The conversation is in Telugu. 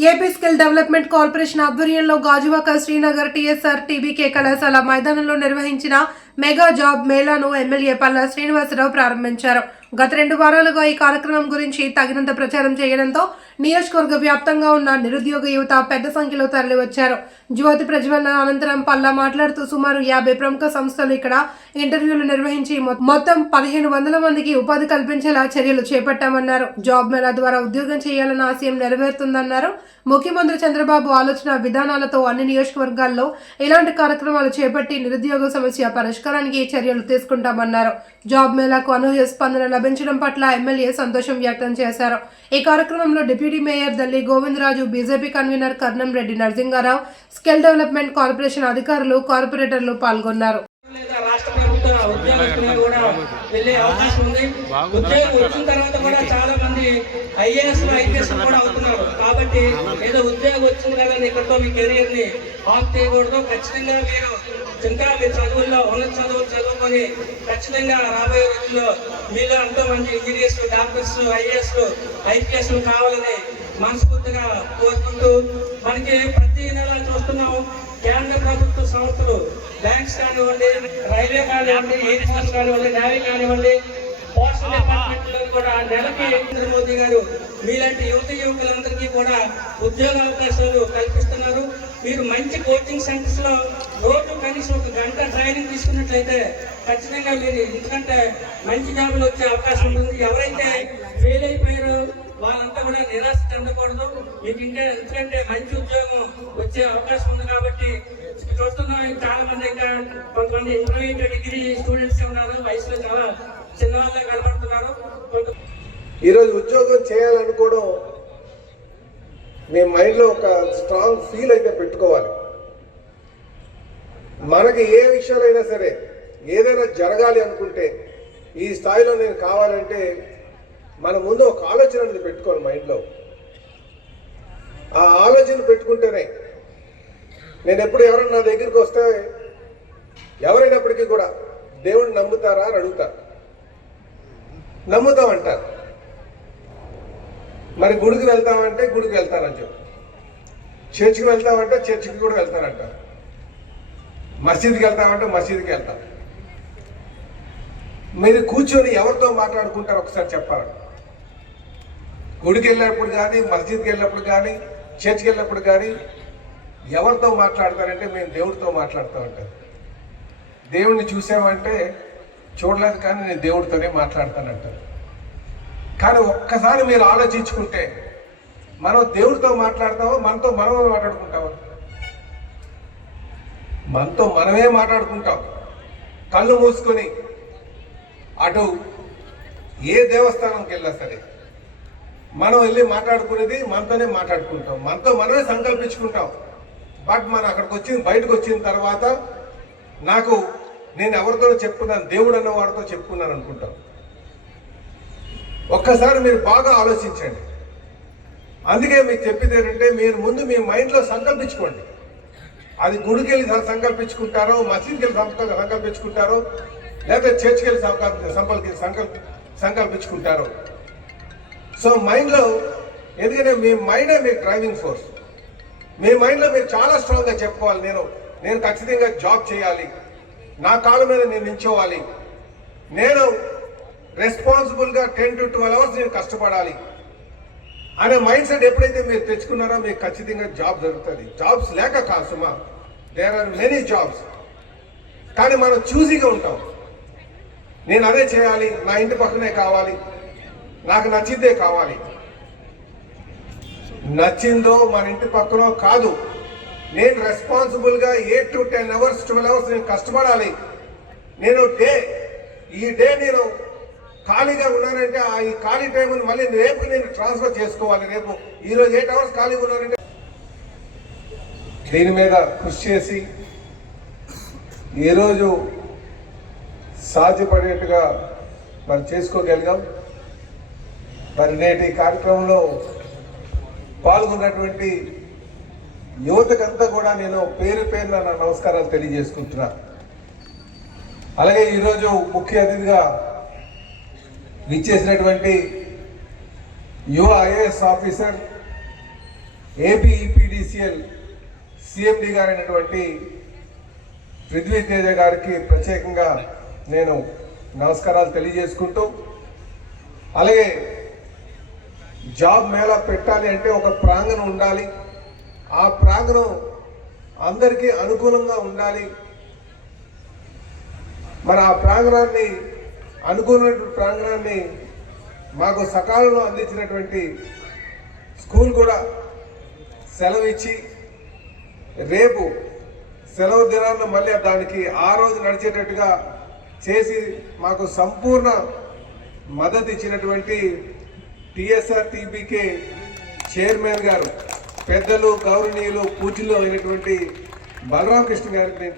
ఏపీ స్కిల్ డెవలప్మెంట్ కార్పొరేషన్ ఆధ్వర్యంలో గాజువాక శ్రీనగర్ టీఎస్ఆర్ టీబీకే కళాశాల మైదానంలో నిర్వహించిన మెగా జాబ్ మేళాను ఎమ్మెల్యే పల్లా శ్రీనివాసరావు ప్రారంభించారు. గత రెండు వారాలుగా ఈ కార్యక్రమం గురించి తగినంత ప్రచారం చేయడంతో నియోజకవర్గ వ్యాప్తంగా ఉన్న నిరుద్యోగ యువత పెద్ద సంఖ్యలో తరలివచ్చారు. జ్యోతి ప్రజ్వలన అనంతరం పల్లా మాట్లాడుతూ సుమారు యాభై ప్రముఖ సంస్థలు ఇక్కడ ఇంటర్వ్యూలు నిర్వహించి మొత్తం పదిహేను వందల మందికి ఉపాధి కల్పించేలా చర్యలు చేపట్టామన్నారు. జాబ్ మేళా ద్వారా ఉద్యోగం చేయాలన్న ఆశయం నెరవేరుతుందన్నారు. ముఖ్యమంత్రి చంద్రబాబు ఆలోచన విధానాలతో అన్ని నియోజకవర్గాల్లో ఇలాంటి కార్యక్రమాలు చేపట్టి నిరుద్యోగ సమస్య పరిష్కారం పరిష్కారానికి చర్యలు తీసుకుంటామన్నారు. జాబ్ మేళాకు అనూహ్య స్పందన లభించడం పట్ల ఎమ్మెల్యే సంతోషం వ్యక్తం చేశారు. ఈ కార్యక్రమంలో deputy mayor Dalli Govindaraju BJP convener Karnam Reddy Narasingarao skill development corporation అధికారులు కార్పొరేటర్లు పాల్గొన్నారు. ఉద్యోగస్తులు కూడా వెళ్ళే అవకాశం ఉంది. ఉద్యోగం వచ్చిన తర్వాత కూడా చాలా మంది ఐఏఎస్ ఐపీఎస్ కూడా అవుతున్నారు. కాబట్టి ఏదో ఉద్యోగం వచ్చింది కదా ఇక్కడతో మీ కెరీర్ని ఆఫ్ చేయకూడదు. ఖచ్చితంగా మీరు ఇంకా మీ చదువుల్లో ఉన్నత చదువులు చదువుకొని ఖచ్చితంగా రాబోయే రోజుల్లో మీలో ఎంతో మంది ఇంజనీర్స్ డాక్టర్స్ ఐఏఎస్ ఐపీఎస్ కావాలని మనస్ఫూర్తిగా కోరుకుంటూ మనకి ప్రతి నెల చూస్తున్నాం కేంద్ర ప్రభుత్వ సంస్థలు బ్యాంక్స్ కానివ్వండి రైల్వే కానివ్వండి ఎయిర్ ఫోర్స్ కానివ్వండి నేవీ కానివ్వండి పోస్టల్ డిపార్ట్మెంట్ కూడా నెలకి నరేంద్ర మోదీ గారు మీలాంటి యువత యువకులందరికీ కూడా ఉద్యోగ అవకాశాలు కల్పిస్తున్నారు. మీరు మంచి కోచింగ్ సెంటర్స్లో రోజు కనీసం ఒక గంట ట్రైనింగ్ తీసుకున్నట్లయితే ఖచ్చితంగా మీరు ఎందుకంటే మంచి జాబులు వచ్చే అవకాశం ఉంటుంది ఎవరైతే ఫెయిల్ అయిపోయారో వాళ్ళంతా కూడా నిరాశ చెందకూడదు. మీకు ఇంకా ఎందుకంటే మంచి ఉద్యోగం వచ్చే అవకాశం ఉంది కాబట్టి చూస్తున్నాం. చాలా మంది ఇంకా కొంతమంది ఇంటర్మీడియట్ డిగ్రీ స్టూడెంట్స్ ఉన్నారు. వయసులో చాలా చిన్నవాళ్ళే కనబడుతున్నారు ఈరోజు ఉద్యోగం చేయాలనుకోవడం మీ మైండ్లో ఒక స్ట్రాంగ్ ఫీల్ అయితే పెట్టుకోవాలి. మనకి ఏ విషయాలైనా సరే ఏదైనా జరగాలి అనుకుంటే ఈ స్థాయిలో నేను కావాలంటే మన ముందు ఒక ఆలోచన అనేది పెట్టుకోవాలి మైండ్లో. ఆ ఆలోచన పెట్టుకుంటేనే నేను ఎప్పుడు ఎవరైనా నా దగ్గరికి వస్తే ఎవరైనప్పటికీ కూడా దేవుడిని నమ్ముతారా అని అడుగుతారు. నమ్ముతామంటారు. మరి గుడికి వెళ్తామంటే గుడికి వెళ్తానని చెప్పు. చర్చికి వెళ్తామంటే చర్చికి కూడా వెళ్తానంట మసీద్కి వెళ్తామంటే మసీద్కి వెళ్తాం. మీరు కూర్చొని ఎవరితో మాట్లాడుకుంటారు ఒకసారి చెప్పాలి. గుడికి వెళ్ళినప్పుడు కానీ మసీద్కి వెళ్ళినప్పుడు కానీ చర్చ్కి వెళ్ళినప్పుడు కానీ ఎవరితో మాట్లాడతారంటే మేము దేవుడితో మాట్లాడతామంటారు దేవుడిని చూసామంటే చూడలేదు కానీ నేను దేవుడితోనే మాట్లాడతానంటారు. కానీ ఒక్కసారి మీరు ఆలోచించుకుంటే మనం దేవుడితో మాట్లాడతామో మనతో మనమే మాట్లాడుకుంటామో మనతో మనమే మాట్లాడుకుంటాం. కళ్ళు మూసుకొని అటు ఏ దేవస్థానంకి వెళ్ళా సరే మనం వెళ్ళి మాట్లాడుకునేది మనతోనే మాట్లాడుకుంటాం. మనతో మనమే సంకల్పించుకుంటాం. బట్ మనం అక్కడికి వచ్చిన బయటకు వచ్చిన తర్వాత నాకు నేను ఎవరితో చెప్పుకున్నాను దేవుడు అన్న వాడితో చెప్పుకున్నాను అనుకుంటాం. ఒక్కసారి మీరు బాగా ఆలోచించండి. అందుకే మీకు చెప్పేది ఏంటంటే మీరు ముందు మీ మైండ్లో సంకల్పించుకోండి. అది గుడికి వెళ్ళి సంకల్పించుకుంటారో మసీద్కి వెళ్ళి సంకల్పించుకుంటారో లేదా చర్చ్కి వెళ్ళి సంకల్ప సంకల్ప సంకల్ప సంకల్పించుకుంటారో. సో మైండ్లో ఎందుకంటే మీ మైండే మీ డ్రైవింగ్ ఫోర్స్. మీ మైండ్లో మీరు చాలా స్ట్రాంగ్గా చెప్పుకోవాలి నేను. నేను ఖచ్చితంగా జాబ్ చేయాలి. నా కాళ్ళ మీద నేను నించోవాలి నేను రెస్పాన్సిబుల్గా టెన్ టు ట్వెల్వ్ అవర్స్ నేను కష్టపడాలి. అనే మైండ్ సెట్ ఎప్పుడైతే మీరు తెచ్చుకున్నారో మీకు ఖచ్చితంగా జాబ్ దొరుకుతుంది. జాబ్స్ లేక కాదు సుమా. దేర్ ఆర్ మెనీ జాబ్స్ కానీ మనం చూసిగా ఉంటాం. నేను అదే చేయాలి నా ఇంటి పక్కనే కావాలి నాకు నచ్చిందే కావాలి. నచ్చిందో మన ఇంటి పక్కనో కాదు. నేను రెస్పాన్సిబుల్గా eight to ten hours twelve hours నేను కష్టపడాలి. నేను డే ఈ డే నేను ఖాళీగా ఉన్నారంటే ఆ ఈ ఖాళీ టైంని మళ్ళీ రేపు నేను ట్రాన్స్ఫర్ చేసుకోవాలి. రేపు ఈరోజు ఎయిట్ అవర్స్ ఖాళీగా ఉన్నారంటే దీని మీద కృషి చేసి ఈరోజు సాధ్యపడేట్టుగా మరి చేసుకోగలిగాం. మరి నేటి కార్యక్రమంలో పాల్గొన్నటువంటి యువతకంతా కూడా నేను పేరు పేరున నా నమస్కారాలు తెలియజేసుకుంటున్నా. అలాగే ఈరోజు ముఖ్య అతిథిగా విచ్చేసినటువంటి యువ IAS officer AP EPDCL CMD గారైనటువంటి Prithvi Teja గారికి ప్రత్యేకంగా నేను నమస్కారాలు తెలియజేసుకుంటూ అలాగే జాబ్ మేళా పెట్టాలి అంటే ఒక ప్రాంగణం ఉండాలి. ఆ ప్రాంగణం అందరికీ అనుకూలంగా ఉండాలి. మరి ఆ ప్రాంగణాన్ని అనుకూలమైన ప్రాంగణాన్ని మాకు సకాలంలో అందించినటువంటి స్కూల్ కూడా సెలవు ఇచ్చి రేపు సెలవు దినాన్ని మళ్ళీ దానికి ఆ రోజు నడిచేటట్టుగా చేసి మాకు సంపూర్ణ మద్దతు ఇచ్చినటువంటి టిఎస్ఆర్ టీబీకే చైర్మన్ గారు పెద్దలు గౌరవనీయులు పూజలు అయినటువంటి బలరామకృష్ణ గారికి